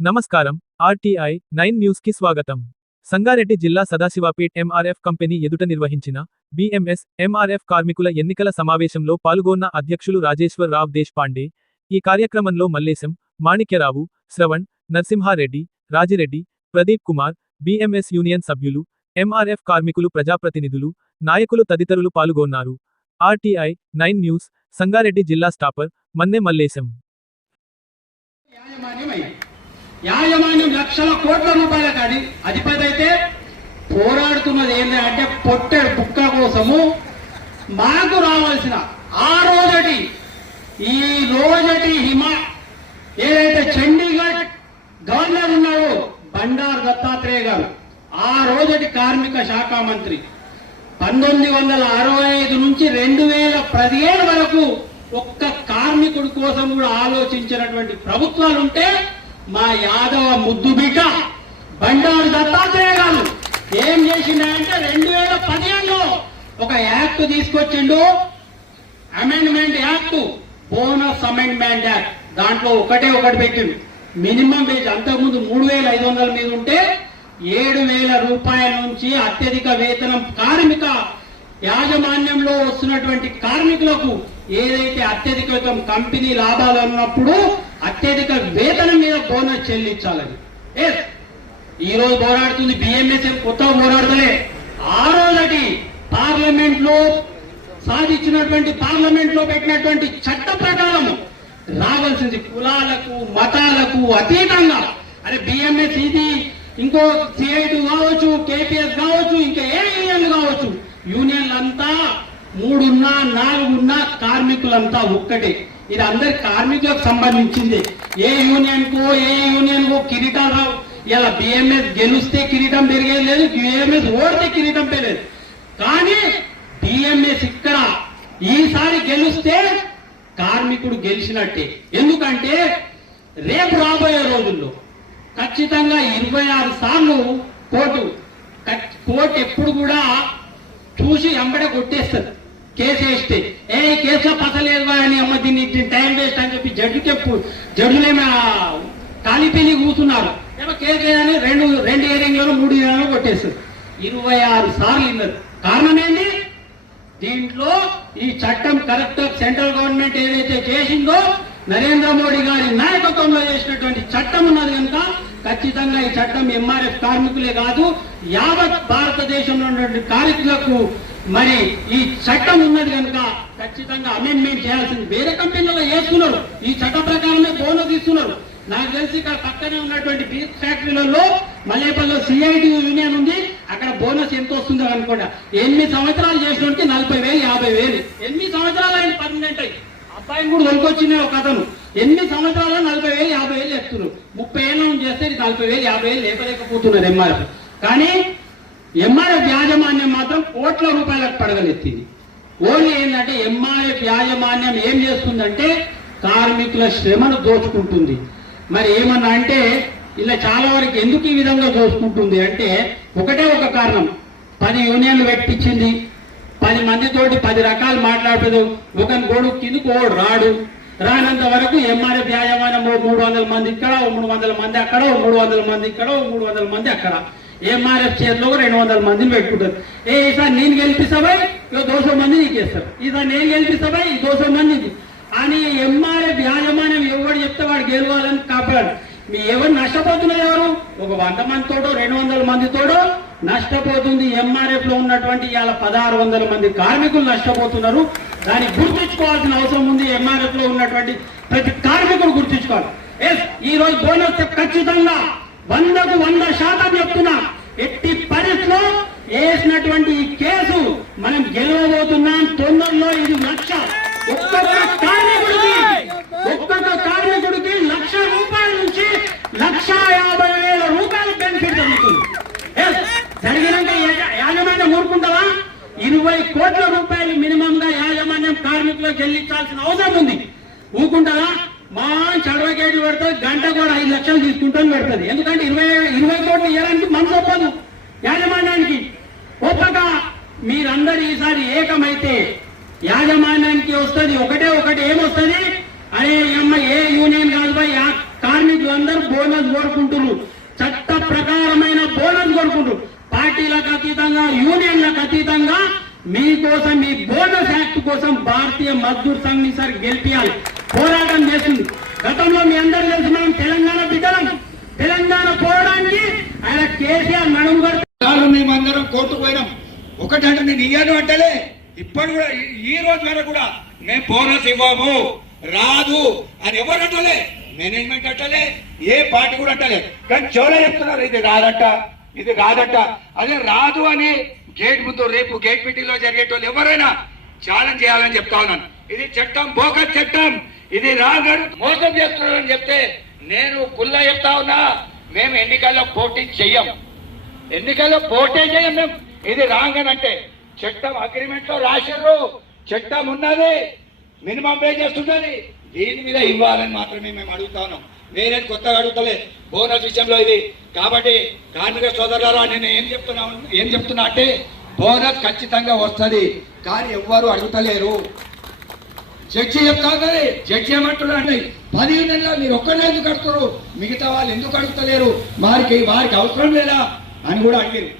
నమస్కారం. RTI nine న్యూస్కి స్వాగతం. సంగారెడ్డి జిల్లా సదాశివపేట్ ఎంఆర్ఎఫ్ కంపెనీ ఎదుట నిర్వహించిన బీఎంఎస్ ఎంఆర్ఎఫ్ కార్మికుల ఎన్నికల సమావేశంలో పాల్గొన్న అధ్యక్షులు రాజేశ్వర్ రావ్ దేశ్పాండే ఈ కార్యక్రమంలో మల్లేశం మాణిక్యరావు శ్రవణ్ నరసింహారెడ్డి రాజిరెడ్డి ప్రదీప్ కుమార్ బీఎంఎస్ యూనియన్ సభ్యులు ఎంఆర్ఎఫ్ కార్మికులు ప్రజాప్రతినిధులు నాయకులు తదితరులు పాల్గొన్నారు. ఆర్టీఐ నైన్ న్యూస్ సంగారెడ్డి జిల్లా స్టాపర్ మన్నె మల్లేశం. యాజమాన్యం లక్షల కోట్ల రూపాయల కాడి అధిపతి అయితే పోరాడుతున్నది ఏంటి అంటే పొట్టెడు బుక్క కోసము మాకు రావాల్సిన ఆ రోజటి ఈ రోజటి హిమ ఏదైతే చండీగఢ్ గవర్నర్ ఉన్నాడో బండారు దత్తాత్రేయ గారు ఆ రోజటి కార్మిక శాఖ మంత్రి పంతొమ్మిది వందల అరవై ఐదు నుంచి రెండు వేల పదిహేను వరకు ఒక్క కార్మికుడి కోసం కూడా ఆలోచించినటువంటి ప్రభుత్వాలు ఉంటే మా యాదవ ముద్దు బిడ్డ బండారు దత్తాత్రేయ గారు ఏం చేసిందంటే రెండు వేల పదిహేనులో ఒక యాక్ట్ తీసుకొచ్చిండు. Amendment act bonus amendment act దాంట్లో ఒకటే ఒకటి పెట్టిండు. మినిమం వేజ్ అంతకుముందు మూడు వేల ఐదు వందల మీద ఉంటే ఏడు వేల రూపాయల నుంచి అత్యధిక వేతనం కార్మిక యాజమాన్యంలో వస్తున్నటువంటి కార్మికులకు ఏదైతే అత్యధిక కంపెనీ లాభాలు అన్నప్పుడు అత్యధిక వేతనం బోనస్ చెల్లించాలని. ఎస్ ఈ రోజు పోరాడుతుంది బిఎంఎస్ఎం కొత్తగా పోరాడతలే. ఆ రోజటి పార్లమెంట్లో సాధించినటువంటి పార్లమెంట్లో పెట్టినటువంటి చట్ట ప్రకారం రావాల్సింది కులాలకు మతాలకు అతీతంగా. అరే బిఎంఎస్ ఇది ఇంకో సిఐటి కావచ్చు కేపీఎస్ కావచ్చు ఇంకా ఏ యూనియన్లు కావచ్చు. యూనియన్లు అంతా మూడున్నా నాలుగున్నా కార్మికులంతా ఒక్కటే. ఇది అందరి కార్మికులకు సంబంధించింది. A union co A union కో కిరీటాలు రావు. ఇలా బిఎంఎస్ గెలిస్తే కిరీటం పెరిగేది లేదు బిఎంఎస్ ఓడితే కిరీటం పెరగలేదు కానీ బిఎంఎస్ ఇక్కడ ఈసారి గెలిస్తే కార్మికుడు గెలిచినట్టే. ఎందుకంటే రేపు రాబోయే రోజుల్లో ఖచ్చితంగా ఇరవై ఆరు సార్లు కోర్టు కోర్టు ఎప్పుడు కూడా చూసి ఎంబడే కొట్టేస్తుంది. కేసు వేస్తే ఏ ఈ కేసులో పసలేదు అని అమ్మ దీన్ని టైం వేస్ట్ అని చెప్పి జడ్జి చెప్పు. జడ్జిలేమో కాలిపీలి కూతున్నారు. ఏమో కేసు లేదని రెండు రెండు ఏరియాలో మూడు ఏరియాలో కొట్టేస్తారు ఇరవై ఆరు సార్లు విన్నారు. కారణం ఏంటి దీంట్లో ఈ చట్టం కరెక్ట్ సెంట్రల్ గవర్నమెంట్ ఏదైతే చేసిందో నరేంద్ర మోడీ గారి నాయకత్వంలో చేసినటువంటి చట్టం ఉన్నది కనుక ఖచ్చితంగా ఈ చట్టం ఎంఆర్ఎఫ్ కార్మికులే కాదు యావత్ భారతదేశంలో ఉన్నటువంటి కార్మికులకు మరి ఈ చట్టం ఉన్నది కనుక ఖచ్చితంగా అమెండ్మెంట్ చేయాల్సింది. వేరే కంపెనీలలో వేస్తున్నారు. ఈ చట్ట ప్రకారమే బోనస్ ఇస్తున్నారు. నాకు తెలిసి ఇక్కడ పక్కనే ఉన్నటువంటి బీచ్ ఫ్యాక్టరీలలో మల్లేపల్లిలో సిఐటి యూనియన్ ఉంది. అక్కడ బోనస్ ఎంత వస్తుందో అనుకోండి. ఎనిమిది సంవత్సరాలు చేసినోడికి నలభై వేలు యాభై వేలు. ఎనిమిది సంవత్సరాలు ఆయన పర్మనెంట్ అయ్యి అబ్బాయిని కూడా దొరికొచ్చిన ఒక అతను. ఎనిమిది సంవత్సరాలు నలభై వేలు యాభై వేలు చెప్తున్నారు. ముప్పై ఏళ్ళు చేస్తే నలభై వేలు యాభై వేలు లేపలేకపోతున్నారు ఎంఆర్ఎఫ్ కానీ ఎంఆర్ఎఫ్ యాజమాన్యం మాత్రం కోట్ల రూపాయలకు పడగలెత్తింది. ఓన్లీ ఏంటంటే ఎంఆర్ఎఫ్ యాజమాన్యం ఏం చేస్తుందంటే కార్మికుల శ్రమను దోచుకుంటుంది. మరి ఏమన్నా అంటే ఇలా చాలా వరకు ఎందుకు ఈ విధంగా దోచుకుంటుంది అంటే ఒకటే ఒక కారణం. పది యూనియన్లు పెట్టించింది. పది మందితోటి పది రకాలు మాట్లాడదు ఒకని గోడు కిందకు ఓడు రాడు. రానంత వరకు ఎంఆర్ఎఫ్ యాజమాన్యం మూడు వందల మంది ఇక్కడ ఓ మూడు వందల మంది అక్కడ మూడు వందల మంది ఇక్కడ ఓ మూడు వందల మంది అక్కడ. ఎంఆర్ఎఫ్ చేతిలో రెండు వందల మందిని పెట్టుకుంటారు. ఏ ఈసారి నేను గెలిపిస్తావా ఇక దోషం మంది నీకు ఇస్తారు ఈసారి నేను గెలిపిస్తావా ఈ దోషం మంది అని ఎంఆర్ఎఫ్ యాజమాన్యం ఎవడు చెప్తే వాడు గెలవాలని కాపాడు మీ ఎవరు నష్టపోతున్నారు ఎవరు? ఒక వంద మందితోడో రెండు వందల మందితోడో నష్టపోతుంది ఎంఆర్ఎఫ్లో ఉన్నటువంటి ఇవాళ పదహారు వందల మంది కార్మికులు నష్టపోతున్నారు. దాన్ని గుర్తుంచుకోవాల్సిన అవసరం ఉంది ఎంఆర్ఎఫ్లో ఉన్నటువంటి ప్రతి కార్మికుడు గుర్తుంచుకోవాలి. ఎస్ ఈ రోజు బోనస్ ఖచ్చితంగా వందకు వంద శాతం చెప్తున్నా. ఉన్నటువంటి ఈ కేసు మనం గెలవబోతున్నాం. తొందరలో ఇది లక్ష. ఒక్కొక్క కార్మికుడికి ఒక్కొక్క కార్మికుడికి లక్ష రూపాయల నుంచి లక్ష యాభై వేల రూపాయల బెనిఫిట్ జరుగుతుంది. జరిగినాక యాజమాన్యం ఊరుకుంటావా? ఇరవై కోట్ల రూపాయలు మినిమం గా యాజమాన్యం కార్మికులకు చెల్లించాల్సిన అవసరం ఉంది. ఊరుకుంటావా? మా చడవకేటి పెడితే గంట కూడా ఐదు లక్షలు తీసుకుంటాను పెడుతుంది. ఎందుకంటే ఇరవై ఇరవై కోట్లు ఇవ్వడానికి మనసు ఒప్పదు యాజమాన్యానికి. మీరందరూ ఈసారి ఏకమైతే యాజమాన్యానికి వస్తుంది ఒకటే ఒకటి ఏమొస్తుంది? అరే అమ్మ ఏ యూనియన్ కాదు ఆ కార్మికులు అందరూ బోనస్ కోరుకుంటున్నారు చట్ట ప్రకారమైన బోనస్ కోరుకుంటున్నారు పార్టీలకు అతీతంగా యూనియన్లకు అతీతంగా మీకోసం మీ బోనస్ యాక్ట్ కోసం భారతీయ మజ్దూర్ సంఘ్ని సార్ గెలిపించాలి పోరాటం చేస్తుంది. గతంలో మీ అందరూ తెలుసు మనం తెలంగాణ బిడ్డలం. తెలంగాణ పోవడానికి ఆయన కేసీఆర్ నడుము మేమందరం కోర్టుకు పోయినాం. ఒకటంటే నేను ఇయ్యాను అంటలే. ఇప్పుడు కూడా ఈ- రోజు వరకు కూడా మేము బోనస్ ఇవ్వము. రాదు అని ఎవరు అంటలే? మేనేజ్మెంట్ అంటలే. ఏ పార్టీ కూడా అంటలే. కానీ చోళ చెప్తున్నారు ఇది రాదట ఇది రాదట. అదే రాదు అని గేట్ ముందు రేపు గేట్ మీటింగ్లో జరిగేటోళ్ళు ఎవరైనా ఛాలెంజ్ చేయాలని చెప్తా ఉన్నాను. ఇది చట్టం బోక చట్టం. ఇది రాగడు మోసం చేస్తున్నారని చెప్తే నేను కుల్లా చెప్తా ఉన్నా. మేము ఎన్నికల్లో పోటీ చెయ్యం. ఎన్నికల్లో పోటీ చేయం మేము. ఇది రాంగ్ అని అంటే చట్టం అగ్రిమెంట్లో రాశారు. చట్టం ఉన్నది. మినిమం వేజెస్ ఉన్నది. దీని మీద ఇవ్వాలని మాత్రమే మేము అడుగుతా ఉన్నాం. వేరే కొత్తగా అడుగుతలే. బోనస్ విషయంలో ఇది. కాబట్టి కార్మిక సోదరులారా నేను ఏం చెప్తున్నా ఏం చెప్తున్నా అంటే బోనస్ ఖచ్చితంగా వస్తుంది. కానీ ఎవ్వరు అడుగుతలేరు. జడ్జి చెప్తా ఉన్నది. జడ్జి ఏమంటున్నాడు పదిహేను నెలలు మీరు ఒక్కడే ఎందుకు కడుతున్నారు? మిగతా వాళ్ళు ఎందుకు అడుగుతలేరు? వారికి వారికి అవసరం లేదా? అని కూడా అడిగారు.